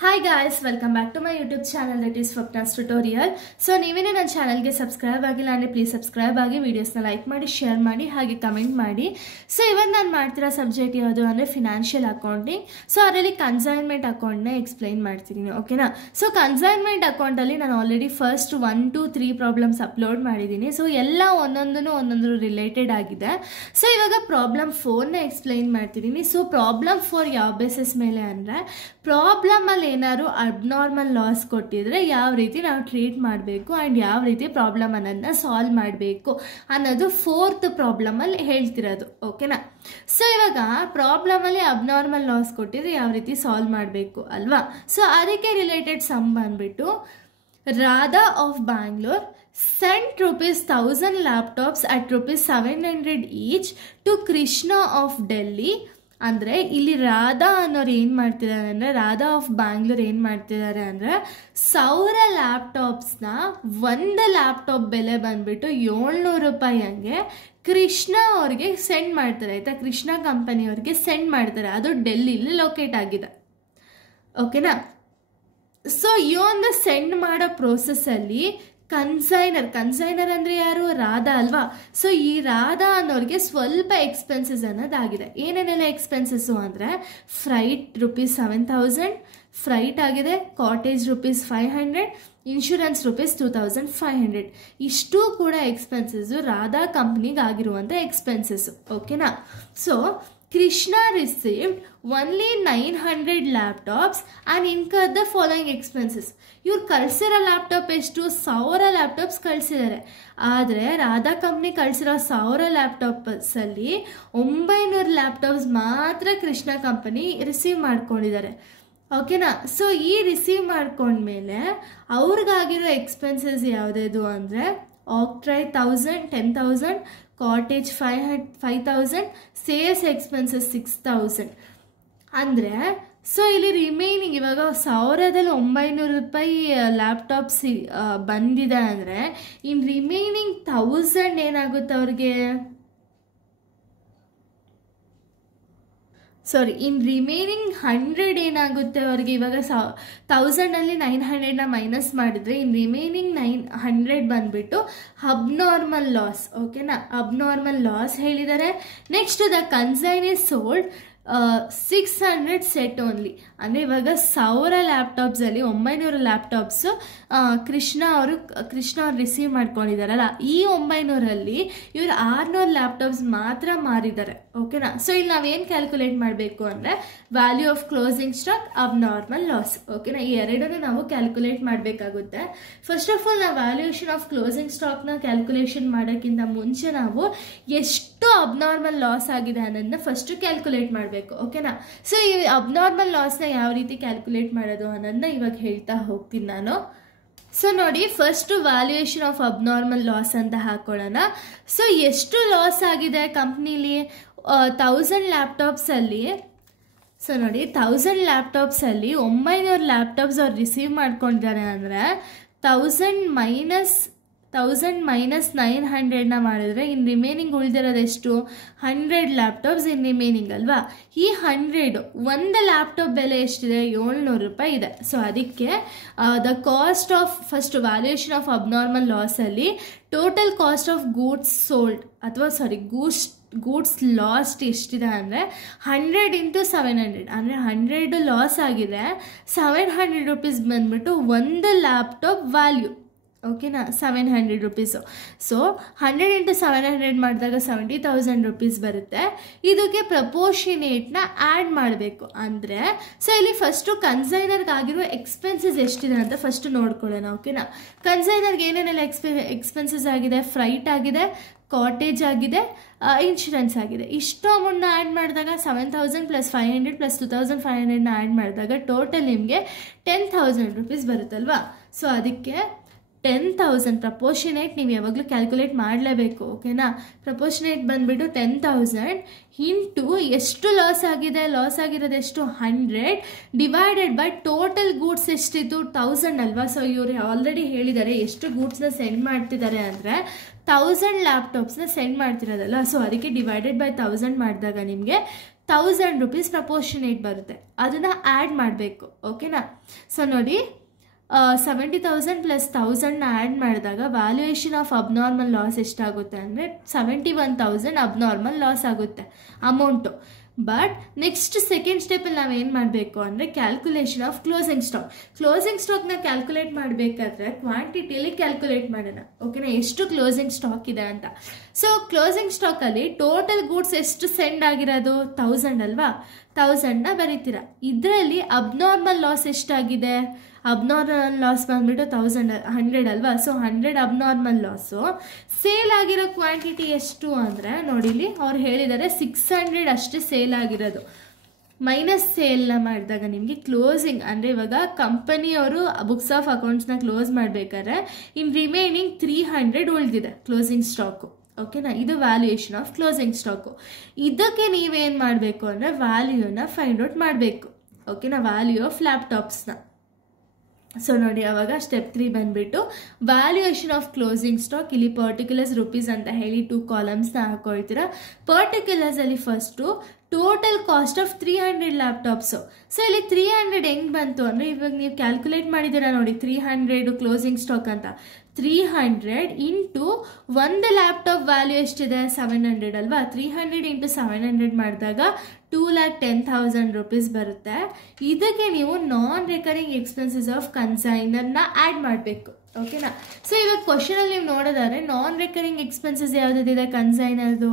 Hi guys, welcome back to my YouTube channel that is Swapna's Tutorial. So ನೀವೇನೇ ನನ್ನ ಚಾನಲ್ಗೆ subscribe ಆಗಿಲ್ಲ ಅಂದರೆ ಪ್ಲೀಸ್ ಸಬ್ಸ್ಕ್ರೈಬ್ ಆಗಿ ವಿಡಿಯೋಸ್ನ ಲೈಕ್ ಮಾಡಿ ಶೇರ್ ಮಾಡಿ ಹಾಗೆ ಕಮೆಂಟ್ ಮಾಡಿ. ಸೊ ಇವತ್ತು ನಾನು ಮಾಡ್ತಿರೋ ಸಬ್ಜೆಕ್ಟ್ ಯಾವುದು ಅಂದರೆ ಫಿನಾನ್ಷಿಯಲ್ ಅಕೌಂಟಿಂಗ್. ಸೊ ಅದರಲ್ಲಿ ಕನ್ಸೈನ್ಮೆಂಟ್ ಅಕೌಂಟ್ನ ಎಕ್ಸ್ಪ್ಲೈನ್ ಮಾಡ್ತಿದ್ದೀನಿ, ಓಕೆನಾ. ಸೊ ಕನ್ಸೈನ್ಮೆಂಟ್ ಅಕೌಂಟಲ್ಲಿ ನಾನು already first 1 to 3 problems upload ಮಾಡಿದ್ದೀನಿ. ಸೊ ಎಲ್ಲ ಒಂದೊಂದು ರಿಲೇಟೆಡ್ ಆಗಿದೆ. ಸೊ ಇವಾಗ ಪ್ರಾಬ್ಲಮ್ 4ನ ಎಕ್ಸ್ಪ್ಲೈನ್ ಮಾಡ್ತಿದ್ದೀನಿ. ಸೊ ಪ್ರಾಬ್ಲಮ್ 4 ಯಾವ ಬೇಸಿಸ್ ಮೇಲೆ ಅಂದರೆ ಪ್ರಾಬ್ಲಮಲ್ಲಿ ಏನಾದ್ರು ಅಬ್ನಾರ್ಮಲ್ ಲಾಸ್ ಕೊಟ್ಟಿದ್ರೆ ಯಾವ ರೀತಿ ನಾವು ಟ್ರೀಟ್ ಮಾಡಬೇಕು ಆ್ಯಂಡ್ ಯಾವ ರೀತಿ ಪ್ರಾಬ್ಲಮ್ ಅನ್ನೋದನ್ನ ಸಾಲ್ವ್ ಮಾಡಬೇಕು ಅನ್ನೋದು 4th ಪ್ರಾಬ್ಲಮಲ್ಲಿ ಹೇಳ್ತಿರೋದು, ಓಕೆನಾ. ಸೊ ಇವಾಗ ಪ್ರಾಬ್ಲಮಲ್ಲಿ ಅಬ್ನಾರ್ಮಲ್ ಲಾಸ್ ಕೊಟ್ಟಿದ್ರೆ ಯಾವ ರೀತಿ ಸಾಲ್ವ್ ಮಾಡಬೇಕು ಅಲ್ವಾ. ಸೊ ಅದಕ್ಕೆ ರಿಲೇಟೆಡ್ ಸಮ್ ಬಂದ್ಬಿಟ್ಟು Radha of Bangalore sent ₹1,000 laptops at ₹700 each to Krishna of Delhi. ಅಂದರೆ ಇಲ್ಲಿ ರಾಧಾ ಅನ್ನೋರು ಏನು ಮಾಡ್ತಿದ್ದಾರೆ ಅಂದರೆ ರಾಧಾ ಆಫ್ ಬ್ಯಾಂಗ್ಳೂರ್ ಏನು ಮಾಡ್ತಿದ್ದಾರೆ ಅಂದರೆ 1000 ಲ್ಯಾಪ್ಟಾಪ್ಸ್ನ ಒಂದು ಲ್ಯಾಪ್ಟಾಪ್ ಬೆಲೆ ಬಂದುಬಿಟ್ಟು ₹700 ಹಂಗೆ ಕೃಷ್ಣ ಅವ್ರಿಗೆ ಸೆಂಡ್ ಮಾಡ್ತಾರೆ, ಆಯಿತಾ. ಕೃಷ್ಣ ಕಂಪನಿಯವ್ರಿಗೆ ಸೆಂಡ್ ಮಾಡ್ತಾರೆ, ಅದು ಡೆಲ್ಲಿಲಿ ಲೊಕೇಟ್ ಆಗಿದೆ, ಓಕೆನಾ. ಸೊ ಈ ಒಂದು ಸೆಂಡ್ ಮಾಡೋ ಪ್ರೋಸೆಸ್ಸಲ್ಲಿ ಕನ್ಸೈನರ್ ಅಂದರೆ ಯಾರು? ರಾಧಾ ಅಲ್ವಾ. ಸೊ ಈ ರಾಧಾ ಅನ್ನೋರಿಗೆ ಸ್ವಲ್ಪ ಎಕ್ಸ್ಪೆನ್ಸಸ್ ಅನ್ನೋದಾಗಿದೆ. ಏನೇನೆಲ್ಲ ಎಕ್ಸ್ಪೆನ್ಸಸ್ಸು ಅಂದರೆ ಫ್ರೈಟ್ ₹7,000 ಫ್ರೈಟ್ ಆಗಿದೆ, ಕಾಟೇಜ್ ₹500, ಇನ್ಶೂರೆನ್ಸ್ ₹2,500. ಇಷ್ಟು ಕೂಡ ಎಕ್ಸ್ಪೆನ್ಸಸ್ಸು ರಾಧಾ ಕಂಪ್ನಿಗೆ ಆಗಿರುವಂಥ ಎಕ್ಸ್ಪೆನ್ಸಸ್ಸು, ಓಕೆನಾ. So Krishna received only 900 laptops and incurred the following expenses. ಇವ್ರು ಕಳಿಸಿರೋ ಲ್ಯಾಪ್ಟಾಪ್ ಎಷ್ಟು? 1000 ಲ್ಯಾಪ್ಟಾಪ್ಸ್ ಕಳಿಸಿದ್ದಾರೆ. ಆದರೆ ರಾಧಾ ಕಂಪ್ನಿ ಕಳಿಸಿರೋ 1000 ಲ್ಯಾಪ್ಟಾಪ್ಸಲ್ಲಿ 900 ಲ್ಯಾಪ್ಟಾಪ್ಸ್ ಮಾತ್ರ ಕೃಷ್ಣ ಕಂಪನಿ ರಿಸೀವ್ ಮಾಡ್ಕೊಂಡಿದ್ದಾರೆ, ಓಕೆನಾ. ಸೊ ಈ ರಿಸೀವ್ ಮಾಡ್ಕೊಂಡ್ಮೇಲೆ ಅವ್ರಿಗಾಗಿರೋ ಎಕ್ಸ್ಪೆನ್ಸಸ್ ಯಾವುದೇದು ಅಂದರೆ ಆಕ್ಟ್ರೈ 10,000, ಕಾಟೇಜ್ 5,000, ಸೇಲ್ಸ್ ಎಕ್ಸ್ಪೆನ್ಸಸ್ 6,000. ಅಂದರೆ ಸೊ ಇಲ್ಲಿ ರಿಮೈನಿಂಗ್ ಇವಾಗ 1,900 ಲ್ಯಾಪ್ಟಾಪ್ಸ್ ಬಂದಿದೆ ಅಂದರೆ ಇನ್ನು ರಿಮೈನಿಂಗ್ 1,000 ಏನಾಗುತ್ತೆ ಅವ್ರಿಗೆ? ಇನ್ ರಿಮೈನಿಂಗ್ 100 ಏನಾಗುತ್ತೆ ಅವ್ರಿಗೆ? ಇವಾಗ 1000ಅಲ್ಲಿ 900ನ ಮೈನಸ್ ಮಾಡಿದರೆ ಇನ್ ರಿಮೈನಿಂಗ್ 900 ಬಂದುಬಿಟ್ಟು ಅಬ್ನಾರ್ಮಲ್ ಲಾಸ್, ಓಕೆನಾ. ಅಬ್ನಾರ್ಮಲ್ ಲಾಸ್ ಹೇಳಿದ್ದಾರೆ. Next the consign is sold 600 set only. ಅಂದರೆ ಇವಾಗ 1000 ಲ್ಯಾಪ್ಟಾಪ್ಸಲ್ಲಿ 900 ಲ್ಯಾಪ್ಟಾಪ್ಸು ಕೃಷ್ಣ ಅವರು ರಿಸೀವ್ ಮಾಡ್ಕೊಂಡಿದ್ದಾರಲ್ಲ, ಈ 900ರಲ್ಲಿ ಇವರು 600 ಲ್ಯಾಪ್ಟಾಪ್ಸ್ ಮಾತ್ರ ಮಾರಿದ್ದಾರೆ, ಓಕೆನಾ. ಸೊ ಇಲ್ಲಿ ನಾವೇನು ಕ್ಯಾಲ್ಕುಲೇಟ್ ಮಾಡಬೇಕು ಅಂದರೆ value of closing stock, abnormal loss, ಓಕೆನಾ. ಈ ಎರಡನ್ನೂ ನಾವು ಕ್ಯಾಲ್ಕುಲೇಟ್ ಮಾಡಬೇಕಾಗುತ್ತೆ. ಫಸ್ಟ್ ಆಫ್ ಆಲ್ ನಾವು ವ್ಯಾಲ್ಯೂಯೇಷನ್ ಆಫ್ ಕ್ಲೋಸಿಂಗ್ ಸ್ಟಾಕ್ನ ಕ್ಯಾಲ್ಕುಲೇಷನ್ ಮಾಡೋಕ್ಕಿಂತ ಮುಂಚೆ ನಾವು ಎಷ್ಟು ಅಬ್ನಾರ್ಮಲ್ ಲಾಸ್ ಆಗಿದೆ ಅನ್ನೋದನ್ನ ಫಸ್ಟ್ ಕ್ಯಾಲ್ಕುಲೇಟ್ ಮಾಡಬೇಕು, ಓಕೆನಾ. ಸೊ ಈ ಅಬ್ನಾರ್ಮಲ್ ಲಾಸ್ನ ಯಾವ ರೀತಿ ಕ್ಯಾಲ್ಕುಲೇಟ್ ಮಾಡೋದು ಅನ್ನೋದನ್ನ ಇವಾಗ ಹೇಳ್ತಾ ಹೋಗ್ತೀನಿ ನಾನು. ಸೊ ನೋಡಿ, first valuation of abnormal loss ಅಂತ ಹಾಕೊಳ್ಳೋಣ. ಸೊ ಎಷ್ಟು ಲಾಸ್ ಆಗಿದೆ ಕಂಪ್ನಿಲಿ 1000 ಲ್ಯಾಪ್ಟಾಪ್ಸಲ್ಲಿ? ಸೊ ನೋಡಿ, 1000 ಲ್ಯಾಪ್ಟಾಪ್ಸಲ್ಲಿ 900 ಲ್ಯಾಪ್ಟಾಪ್ಸ್ ಅವ್ರು ರಿಸೀವ್ ಮಾಡ್ಕೊಂಡಿದ್ದಾರೆ ಅಂದರೆ 1000 ಮೈನಸ್ 900ನ ಮಾಡಿದ್ರೆ ಇನ್ನು ರಿಮೈನಿಂಗ್ ಉಳಿದಿರೋದೆಷ್ಟು? 100 ಲ್ಯಾಪ್ಟಾಪ್ಸ್ ಇನ್ ರಿಮೈನಿಂಗ್ ಅಲ್ವಾ. ಈ 100 ಒಂದು ಲ್ಯಾಪ್ಟಾಪ್ ಬೆಲೆ ಎಷ್ಟಿದೆ? ₹700 ಇದೆ. ಸೊ ಅದಕ್ಕೆ the cost of first valuation of abnormal ಲಾಸಲ್ಲಿ total cost of goods sold ಅಥವಾ ಗೂಡ್ಸ್ ಲಾಸ್ಟ್ ಎಷ್ಟಿದೆ ಅಂದರೆ 100 × 700 ಅಂದರೆ 100 ಲಾಸ್ ಆಗಿದೆ. ₹700 ಬಂದ್ಬಿಟ್ಟು ಒಂದು ಲ್ಯಾಪ್ಟಾಪ್ ವ್ಯಾಲ್ಯೂ, ಓಕೆನಾ, ₹700. ಸೊ 100 × 700 ಮಾಡಿದಾಗ ₹70,000 ಬರುತ್ತೆ. ಇದಕ್ಕೆ ಪ್ರಪೋರ್ಷನೇಟ್ನ ಆ್ಯಡ್ ಮಾಡಬೇಕು ಅಂದರೆ ಸೊ ಇಲ್ಲಿ ಫಸ್ಟು ಕನ್ಸೈನರ್ಗಾಗಿರೋ ಎಕ್ಸ್ಪೆನ್ಸಸ್ ಎಷ್ಟಿದೆ ಅಂತ ಫಸ್ಟ್ ನೋಡ್ಕೊಳ್ಳೋಣ, ಓಕೆನಾ. ಕನ್ಸೈನರ್ಗೆ ಏನೇನೆಲ್ಲ ಎಕ್ಸ್ಪೆನ್ಸಸ್ ಆಗಿದೆ? ಫ್ರೈಟ್ ಆಗಿದೆ, ಕಾಟೇಜ್ ಆಗಿದೆ, ಇನ್ಶೂರೆನ್ಸ್ ಆಗಿದೆ. ಇಷ್ಟು ಅಮೌಂಟ್ನ ಆ್ಯಡ್ ಮಾಡಿದಾಗ 7,000 + 500 + 2,500ನ ಆ್ಯಡ್ ಮಾಡಿದಾಗ ಟೋಟಲ್ ನಿಮಗೆ ₹10,000 ಬರುತ್ತಲ್ವಾ. ಸೊ ಅದಕ್ಕೆ 10,000 ಪ್ರಪೋರ್ಷನೇಟ್ ನೀವು ಯಾವಾಗಲೂ ಕ್ಯಾಲ್ಕುಲೇಟ್ ಮಾಡಲೇಬೇಕು, ಓಕೆನಾ. ಪ್ರಪೋರ್ಷನೇಟ್ ಬಂದುಬಿಟ್ಟು 10,000 ಇಂಟು ಎಷ್ಟು ಲಾಸ್ ಆಗಿದೆ? ಲಾಸ್ ಆಗಿರೋದೆಷ್ಟು? 100 ಡಿವೈಡೆಡ್ ಬೈ ಟೋಟಲ್ ಗೂಡ್ಸ್ ಎಷ್ಟಿತ್ತು? 1000 ಅಲ್ವಾ. ಸೊ ಇವರು ಆಲ್ರೆಡಿ ಹೇಳಿದ್ದಾರೆ ಎಷ್ಟು ಗೂಡ್ಸ್ನ ಸೆಂಡ್ ಮಾಡ್ತಿದ್ದಾರೆ ಅಂದರೆ 1000 ಲ್ಯಾಪ್ಟಾಪ್ಸ್ನ ಸೆಂಡ್ ಮಾಡ್ತಿರೋದಲ್ಲ. ಸೊ ಅದಕ್ಕೆ ಡಿವೈಡೆಡ್ ಬೈ 1000 ಮಾಡಿದಾಗ ನಿಮಗೆ 1000 ರೂಪೀಸ್ ಪ್ರಪೋರ್ಷನೇಟ್ ಬರುತ್ತೆ, ಅದನ್ನು ಆ್ಯಡ್ ಮಾಡಬೇಕು. ಓಕೆನಾ? ಸೊ ನೋಡಿ, 70,000 ಪ್ಲಸ್ 1000ನ ಆ್ಯಡ್ ಮಾಡಿದಾಗ ವ್ಯಾಲ್ಯೂಯೇಷನ್ ಆಫ್ ಅಬ್ನಾರ್ಮಲ್ ಲಾಸ್ ಎಷ್ಟಾಗುತ್ತೆ ಅಂದರೆ 71,000 ಅಬ್ನಾರ್ಮಲ್ ಲಾಸ್ ಆಗುತ್ತೆ ಅಮೌಂಟು. ಬಟ್ ನೆಕ್ಸ್ಟ್ ಸೆಕೆಂಡ್ ಸ್ಟೆಪಲ್ಲಿ ನಾವೇನು ಮಾಡಬೇಕು ಅಂದರೆ calculation of closing stock. Closing ಸ್ಟಾಕ್ನ ಕ್ಯಾಲ್ಕುಲೇಟ್ ಮಾಡಬೇಕಾದ್ರೆ ಕ್ವಾಂಟಿಟಿಯಲ್ಲಿ ಕ್ಯಾಲ್ಕುಲೇಟ್ ಮಾಡೋಣ. ಓಕೆನಾ? ಎಷ್ಟು ಕ್ಲೋಸಿಂಗ್ ಸ್ಟಾಕ್ ಇದೆ ಅಂತ. ಸೊ ಕ್ಲೋಸಿಂಗ್ ಸ್ಟಾಕಲ್ಲಿ ಟೋಟಲ್ ಗೂಡ್ಸ್ ಎಷ್ಟು ಸೆಂಡ್ ಆಗಿರೋದು 1000 ಅಲ್ವಾ? 1000ನ ಬರೀತೀರಾ. ಇದರಲ್ಲಿ ಅಬ್ನಾರ್ಮಲ್ ಲಾಸ್ ಎಷ್ಟಾಗಿದೆ? ಅಬ್ನಾರ್ಮಲ್ ಲಾಸ್ ಬಂದ್ಬಿಟ್ಟು 100 ಅಲ್ವಾ? So 100 abnormal loss. ಸೇಲ್ ಆಗಿರೋ ಕ್ವಾಂಟಿಟಿ ಎಷ್ಟು ಅಂದರೆ ನೋಡಿ, ಇಲ್ಲಿ ಅವ್ರು ಹೇಳಿದ್ದಾರೆ 600 ಅಷ್ಟೇ ಸೇಲ್ ಆಗಿರೋದು. ಮೈನಸ್ ಸೇಲ್ನ ಮಾಡಿದಾಗ ನಿಮಗೆ ಕ್ಲೋಸಿಂಗ್ ಅಂದರೆ ಇವಾಗ ಕಂಪನಿಯವರು ಬುಕ್ಸ್ ಆಫ್ ಅಕೌಂಟ್ಸ್ನ ಕ್ಲೋಸ್ ಮಾಡಬೇಕಾದ್ರೆ ಇನ್ ರಿಮೈನಿಂಗ್ 300 ಉಳಿದಿದೆ ಕ್ಲೋಸಿಂಗ್ ಸ್ಟಾಕು. ಓಕೆನಾ? ಇದು ವ್ಯಾಲ್ಯೂಯೇಷನ್ ಆಫ್ ಕ್ಲೋಸಿಂಗ್ ಸ್ಟಾಕು. ಇದಕ್ಕೆ ನೀವೇನು ಮಾಡಬೇಕು ಅಂದರೆ ವ್ಯಾಲ್ಯೂನ ಫೈಂಡ್ ಔಟ್ ಮಾಡಬೇಕು. ಓಕೆನಾ? Value of ಲ್ಯಾಪ್ಟಾಪ್ಸ್ನ. ಸೊ ನೋಡಿ, ಅವಾಗ ಸ್ಟೆಪ್ 3 ಬಂದುಬಿಟ್ಟು ವ್ಯಾಲ್ಯೂಯೇಷನ್ ಆಫ್ ಕ್ಲೋಸಿಂಗ್ ಸ್ಟಾಕ್. ಇಲ್ಲಿ ಪರ್ಟಿಕ್ಯುಲರ್ಸ್ ರುಪೀಸ್ ಅಂತ ಹೇಳಿ 2 ಕಾಲಮ್ಸ್ನ ಹಾಕೊಳ್ತೀರಾ. ಪರ್ಟಿಕ್ಯುಲರ್ಸಲ್ಲಿ first total cost of 300 laptops. So ಇಲ್ಲಿ 300 ಹೆಂಗೆ ಬಂತು ಅಂದರೆ ಇವಾಗ ನೀವು ಕ್ಯಾಲ್ಕುಲೇಟ್ ಮಾಡಿದ್ದೀರಾ ನೋಡಿ, 300 ಕ್ಲೋಸಿಂಗ್ ಸ್ಟಾಕ್ ಅಂತ. 300 ಇಂಟು ಒಂದು ಲ್ಯಾಪ್ಟಾಪ್ ವ್ಯಾಲ್ಯೂ ಎಷ್ಟಿದೆ? 700 ಅಲ್ವಾ? 300 ಇಂಟು 700 ಮಾಡಿದಾಗ 2,10,000 ರೂಪೀಸ್ ಬರುತ್ತೆ. ಇದಕ್ಕೆ ನೀವು ನಾನ್ ರೆಕರಿಂಗ್ ಎಕ್ಸ್ಪೆನ್ಸಸ್ ಆಫ್ ಕನ್ಸೈನರ್ನ ಆ್ಯಡ್ ಮಾಡಬೇಕು. ಓಕೆನಾ? ಸೊ ಇವಾಗ ಕ್ವಶನಲ್ಲಿ ನೀವು ನೋಡೋದಾದ್ರೆ ನಾನ್ ರೆಕರಿಂಗ್ ಎಕ್ಸ್ಪೆನ್ಸಸ್ ಯಾವುದಿದೆ ಕನ್ಸೈನರ್ದು?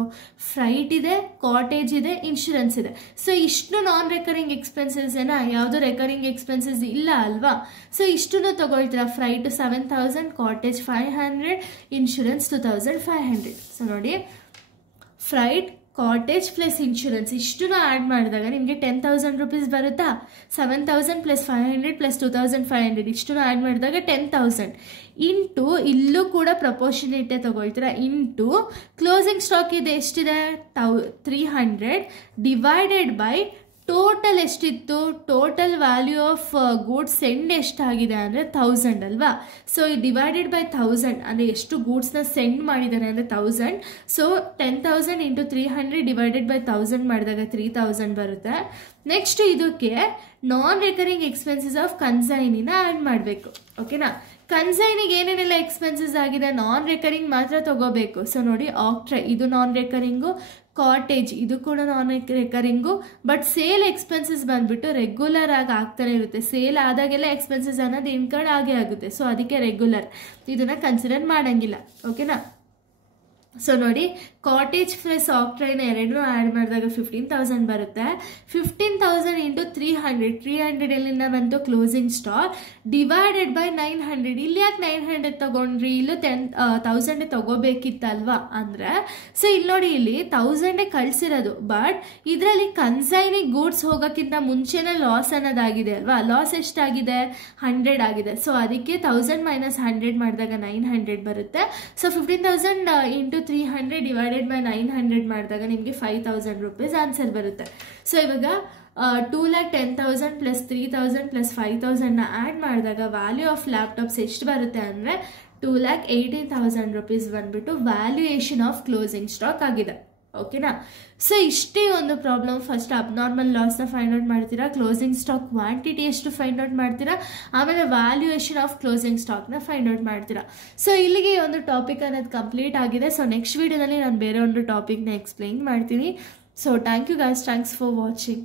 ಫ್ರೈಟ್ ಇದೆ, ಕಾಟೇಜ್ ಇದೆ, ಇನ್ಶೂರೆನ್ಸ್ ಇದೆ. ಸೊ ಇಷ್ಟು ನಾನ್ ರೆಕರಿಂಗ್ ಎಕ್ಸ್ಪೆನ್ಸಸ್ ಏನಾ? ಯಾವುದೋ ರೆಕರಿಂಗ್ ಎಕ್ಸ್ಪೆನ್ಸಸ್ ಇಲ್ಲ ಅಲ್ವಾ? ಸೊ ಇಷ್ಟನ್ನು ತಗೊಳ್ತೀರಾ. Freight 7,000, cartage 500, insurance 2,500. ಸೊ ನೋಡಿ, ಫ್ರೈಟ್, ಕಾಟೇಜ್ ಪ್ಲಸ್ ಇನ್ಶೂರೆನ್ಸ್ ಇಷ್ಟನ್ನು ಆ್ಯಡ್ ಮಾಡಿದಾಗ ನಿಮಗೆ 10,000 ರೂಪೀಸ್ ಬರುತ್ತಾ? 7,000 ಪ್ಲಸ್ 500 ಪ್ಲಸ್ 2,500 ಇಷ್ಟನ್ನು ಆ್ಯಡ್ ಮಾಡಿದಾಗ 10,000 ಇಂಟು ಇಲ್ಲೂ ಕೂಡ ಪ್ರಪೋರ್ಷನೇಟೇ ತಗೊಳ್ತೀರಾ. ಇಂಟು ಕ್ಲೋಸಿಂಗ್ ಸ್ಟಾಕ್ ಇದೆ ಎಷ್ಟಿದೆ? 300 ಡಿವೈಡೆಡ್ ಬೈ ಟೋಟಲ್ ಎಷ್ಟಿತ್ತು? Total value of goods send ಎಷ್ಟಾಗಿದೆ ಅಂದರೆ 1000 ಅಲ್ವಾ? ಸೊ ಡಿವೈಡೆಡ್ ಬೈ 1000 ಅಂದರೆ ಎಷ್ಟು ಗೂಡ್ಸ್ನ ಸೆಂಡ್ ಮಾಡಿದ್ದಾರೆ ಅಂದರೆ 1000. ಸೊ 10,000 ಇಂಟು 300 ಡಿವೈಡೆಡ್ ಬೈ 1000 ಮಾಡಿದಾಗ 3,000 ಬರುತ್ತೆ. ನೆಕ್ಸ್ಟ್ ಇದಕ್ಕೆ ನಾನ್ ರೆಕರಿಂಗ್ ಎಕ್ಸ್ಪೆನ್ಸಸ್ ಆಫ್ ಕನ್ಸೈನಿನ ಆ್ಯಡ್ ಮಾಡಬೇಕು. ಓಕೆನಾ? ಕನ್ಸೈನಿಗೆ ಏನೇನೆಲ್ಲ ಎಕ್ಸ್ಪೆನ್ಸಸ್ ಆಗಿದೆ? ನಾನ್ ರೆಕರಿಂಗ್ ಮಾತ್ರ ತಗೋಬೇಕು. ಸೊ ನೋಡಿ, ಆಕ್ಟ್ರೆ ಇದು ನಾನ್ ರೆಕರಿಂಗು, ಕಾಟೇಜ್ ಇದು ಕೂಡ ನಾನ್ ರೆಕರಿಂಗು. ಬಟ್ ಸೇಲ್ ಎಕ್ಸ್ಪೆನ್ಸಸ್ ಬಂದ್ಬಿಟ್ಟು ರೆಗ್ಯುಲರ್ ಆಗಿ ಆಗ್ತಾನೆ ಇರುತ್ತೆ. ಸೇಲ್ ಆದಾಗೆಲ್ಲ ಎಕ್ಸ್ಪೆನ್ಸಸ್ ಅನ್ನೋದು ಇನ್ಕರ್ಡ್ ಆಗೇ ಆಗುತ್ತೆ. ಸೊ ಅದಕ್ಕೆ ರೆಗ್ಯುಲರ್, ಇದನ್ನ ಕನ್ಸಿಡರ್ ಮಾಡಂಗಿಲ್ಲ. ಓಕೆನಾ? ಸೊ ನೋಡಿ, ಕಾಟೇಜ್ ಪ್ಲಸ್ ಆಕ್ಟ್ರೈನ ಎರಡನ್ನೂ ಆ್ಯಡ್ ಮಾಡಿದಾಗ 15,000 ಬರುತ್ತೆ. 15,000 ಇಂಟು 300 ಎಲ್ಲಿಂದ ಬಂತು? Closing stock divided by 900. ಇಲ್ಲಿ ಯಾಕೆ 900 ತಗೊಂಡ್ರಿ? ಇಲ್ಲೂ 10,000 ತಗೋಬೇಕಿತ್ತಲ್ವಾ ಅಂದರೆ, ಸೊ ಇಲ್ಲಿ ನೋಡಿ, ಇಲ್ಲಿ 1000 ಕಳಿಸಿರೋದು. ಬಟ್ ಇದರಲ್ಲಿ ಕನ್ಸೈನಿಗೆ ಗೂಡ್ಸ್ ಹೋಗೋಕ್ಕಿಂತ ಮುಂಚೆನೇ ಲಾಸ್ ಅನ್ನೋದಾಗಿದೆ ಅಲ್ವಾ? ಲಾಸ್ ಎಷ್ಟಾಗಿದೆ? 100 ಆಗಿದೆ. ಸೊ ಅದಕ್ಕೆ 1000 ಮೈನಸ್ 100 ಮಾಡಿದಾಗ 900 ಬರುತ್ತೆ. ಸೊ 15,000 ಇಂಟು 300 ಡಿವೈಡೆಡ್ ಬೈ 900 ಮಾಡಿದಾಗ ನಿಮಗೆ 5,000 ರೂಪೀಸ್ ಆನ್ಸರ್ ಬರುತ್ತೆ. ಸೊ ಇವಾಗ 2,10,000 ಪ್ಲಸ್ 3,000 ಪ್ಲಸ್ 5,000ನ ಆ್ಯಡ್ ಮಾಡಿದಾಗ ವ್ಯಾಲ್ಯೂ ಆಫ್ ಲ್ಯಾಪ್ಟಾಪ್ಸ್ ಎಷ್ಟು ಬರುತ್ತೆ ಅಂದರೆ 2,18,000 ರೂಪೀಸ್ ಬಂದ್ಬಿಟ್ಟು ವ್ಯಾಲ್ಯೂಯೇಷನ್ ಆಫ್ ಕ್ಲೋಸಿಂಗ್ ಸ್ಟಾಕ್ ಆಗಿದೆ. ಓಕೆನಾ? ಸೊ ಇಷ್ಟೇ ಒಂದು ಪ್ರಾಬ್ಲಮ್. ಫಸ್ಟ್ ಅಬ್ನಾರ್ಮಲ್ ಲಾಸ್ನ ಫೈಂಡ್ ಔಟ್ ಮಾಡ್ತೀರಾ, ಕ್ಲೋಸಿಂಗ್ ಸ್ಟಾಕ್ ಕ್ವಾಂಟಿಟಿ ಎಷ್ಟು ಫೈಂಡ್ ಔಟ್ ಮಾಡ್ತೀರಾ, ಆಮೇಲೆ ವ್ಯಾಲ್ಯೂಯೇಷನ್ ಆಫ್ ಕ್ಲೋಸಿಂಗ್ ಸ್ಟಾಕ್ನ ಫೈಂಡ್ ಔಟ್ ಮಾಡ್ತೀರಾ. ಸೊ ಇಲ್ಲಿಗೆ ಒಂದು ಟಾಪಿಕ್ ಅನ್ನೋದು ಕಂಪ್ಲೀಟ್ ಆಗಿದೆ. ಸೊ ನೆಕ್ಸ್ಟ್ ವೀಡಿಯೋದಲ್ಲಿ ನಾನು ಬೇರೆ ಒಂದು ಟಾಪಿಕ್ನ ಎಕ್ಸ್ಪ್ಲೈನ್ ಮಾಡ್ತೀನಿ. So thank you guys, thanks for watching.